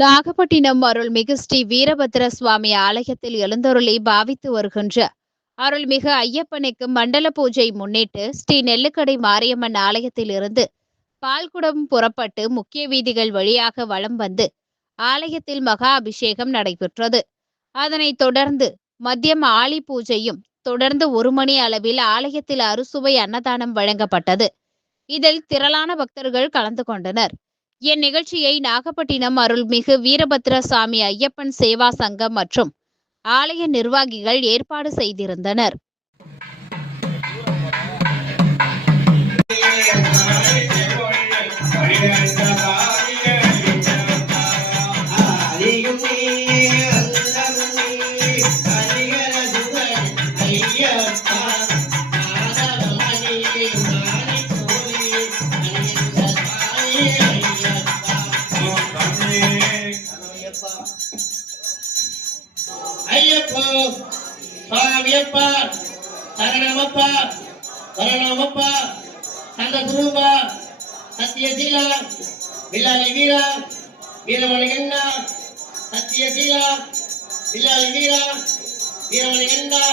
நாகப்பட்டினம் அருள்மிகு ஸ்ரீ வீரபத்திர சுவாமி ஆலயத்தில் எழுந்தருளி பாவித்து வருகின்ற அருள்மிகு ஐயப்பனுக்கு மண்டல பூஜை முன்னிட்டு ஸ்ரீ நெல்லுக்கடை மாரியம்மன் ஆலயத்தில் இருந்து பால்குடம் புறப்பட்டு முக்கிய வீதிகள் வழியாக வலம் வந்து ஆலயத்தில் மகா அபிஷேகம் நடைபெற்றது. அதனைத் தொடர்ந்து மதியம் ஆளி பூஜையும் தொடர்ந்து ஒரு மணி அளவில் ஆலயத்தில் அறுசுவை அன்னதானம் வழங்கப்பட்டது. இதில் திரளான பக்தர்கள் கலந்து கொண்டனர். இந்நிகழ்ச்சியை நாகப்பட்டினம் அருள்மிகு வீரபத்ரசாமி ஐயப்பன் சேவா சங்கம் மற்றும் ஆலய நிர்வாகிகள் ஏற்பாடு செய்திருந்தனர் Yeah. ஐயப்பா சுவாமியப்பா சரணமப்பா சரணமப்பா சந்த துருபா சத்யசீலா வில்லாலி வீரா வீரமணிகண்டா சத்யசீலா வில்லாலி வீரா வீரமணிகண்டா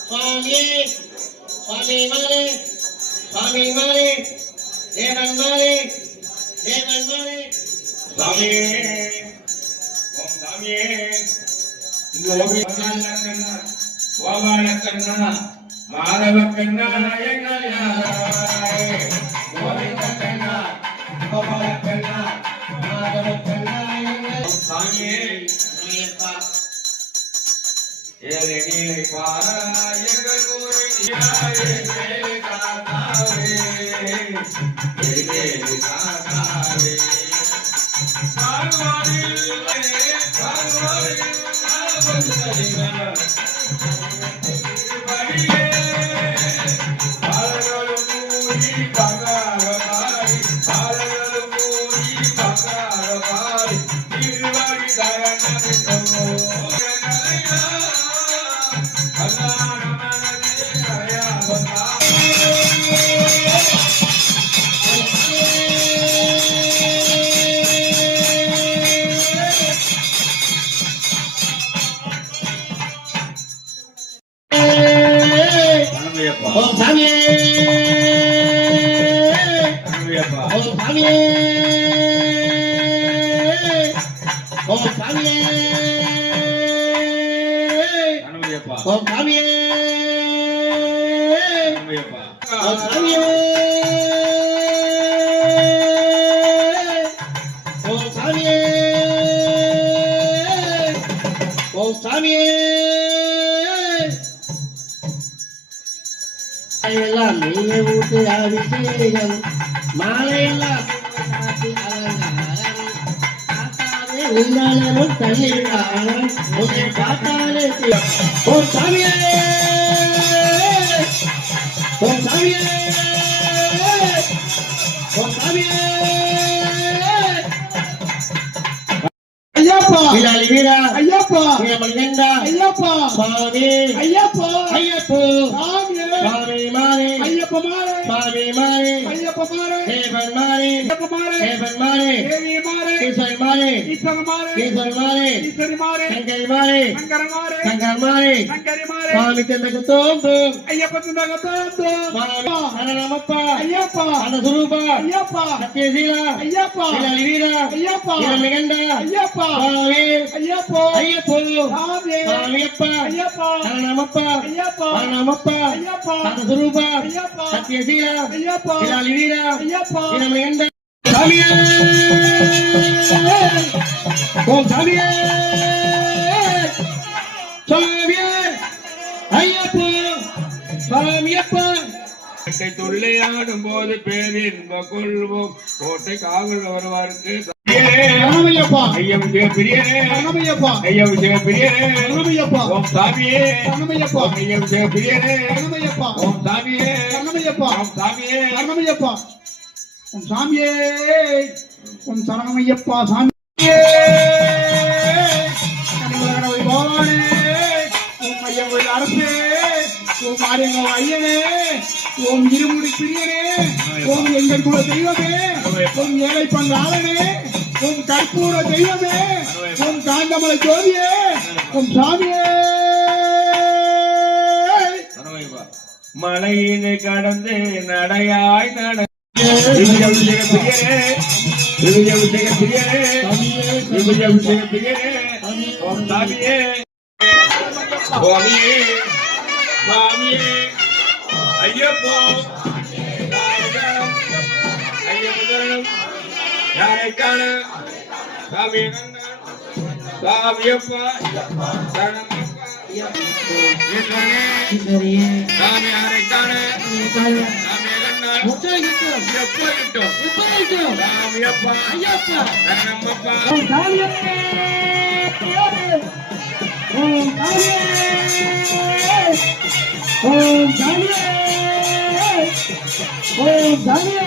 சுவாமியே சுவாமி மாலே சுவாமி மாலே தேவன் மாலே தேவன் மாலே சுவாமியே. இந்த ஓவி கண்ணா கோபால கண்ணா மாதவ கண்ணா எங்கள் யாராய் கோவிந்த கண்ணா கோபால கண்ணா மாதவ கண்ணா எங்கள் சாமியே ஐயப்பா ஏழை நீலை பாரா எங்கள் ஓம் சாமியே ஓம் சாமியே ஓம் சாமியே ஓம் சாமியே ஓம் சாமியே சாமியே ஓம் சாமியே எல்லாம் நீங்க ஊட்டு அபிஷேகம் மாலையெல்லாம் சாத்தி அலங்காரம் பார்த்தாலே உன்னை பார்த்தாலே சாமியே ஐயப்பா. வீராளி வீரா. ஐயப்பா. வீரமணிகண்டா ஐயப்பா. சுவாமி ஐயப்பா. ஐயப்போ. சாமியே சுவாமி மாறி ஐயப்ப மாறே. சுவாமி மாறி. ஐயப்ப மாறே. தேவன் மாறி. ஐயப்ப மாறே. தேவன் மாறி. தேவி மாறே. ஈஸ்வரன் மாறி. ஈஸ்வர மாறே. ஈஸ்வரன் மாறி. ஈஸ்வரி மாறே. சங்கரி மாறி. சங்கர மாறே. சங்கர் மாறி. சங்கரி மாறே. சுவாமி சந்தக்கு தோம் தோம் ஐயப்ப திண்டக தோந்தோ சுவாமி அனநமப்பா ஐயப்பா. அனசுரூபா ஐயப்பா. சத்யசீலா ஐயப்பா. வீராளி வீரா. ஐயப்பா வீரமணிகண்டா ஐயப்பா. ஐயப்போ. ஐயப்போ. ஐயப்பா. ஐயப்பா. அனநமப்பா ஐயப்பா. அனசுரூபா ஐயப்பா. சத்யசீலா. ஐயப்பா. வீரா. ஐயப்பா. வீரமணிகண்டா சாமியே. ஓம் சாமியே. சாமியே. ஐயப்போ. சாமியப்பா. கோட்டை துள்ளையாடும் போது பேரின்ப கொள்வோம். கோட்டை காவல் வருவாருக்கு சரணமையப்பா ஐயம் சிவபிரியனே சரணமையப்பா ஐயம் சிவபிரியனே சரணமையப்பா ஓம் சாமியே. சரணமையப்பா ஓம் ஐயம் சிவபிரியனே சரணமையப்பா ஓம் சாமியே. சரணமையப்பா ஓம் சாமியே. சரணமையப்பா உன் சாமியே. உன் சரணமையப்பா சாமியே. அரசே. ஓம் ஆரியங்க ஐயனே. ஓம் இருமுடி பிரியனே. ஓம் எங்கள் குல தெய்வமே ஓம் ஏழை பங்காளனே உன் கற்பூர தெய்வமே உன் காந்தமலை ஜோதியே உன் சாமியே. மலையினை கடந்து நடையாய் நட சாமியே. ஐயப்போ யாரை காண சாமி சாமியப்பா சாமி யாரை காண சாமி சாமியப்பா ஐயப்பா சாமியப்பா தானியே ஓம் தானியே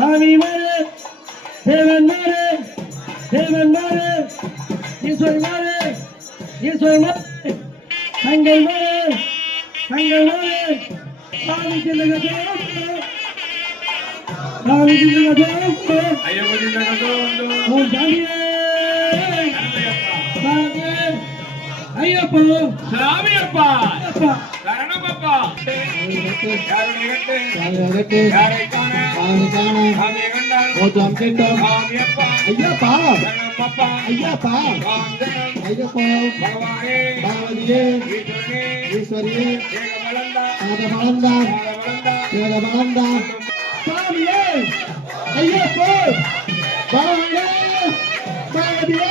சாமி மாறு தேவன் மாறு தேவன் மாறு ஈஸ்வர் மாறு ஈஸ்வர் மாறு தங்கள் மாறு தங்கள் மாறு. சாமி சிந்தக சாமி சிந்தக ஓ சாமியே சாமியே. ஐயப்பா. சாமி அப்பா சரணம் அப்பா கோத்தம் கேட்டோம் ஐயப்பா. ஐயப்பா. ஐயப்பா. பகவானே ஈஸ்வரியே. நாத வளர்ந்தா நாத வளர்ந்தா சாமியே. ஐயப்பா. பகவானே சாமியே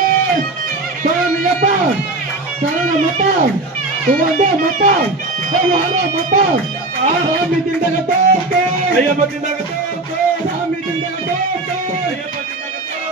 சாமியப்பா. ಸರಣ ಮತ ಒಂದು ಮತ ಮತ ಆ ರಾಮಿ ತಿಂದಾಗ ಅಯ್ಯ ಬಂದಿದ್ದಾಗತ್ತೆ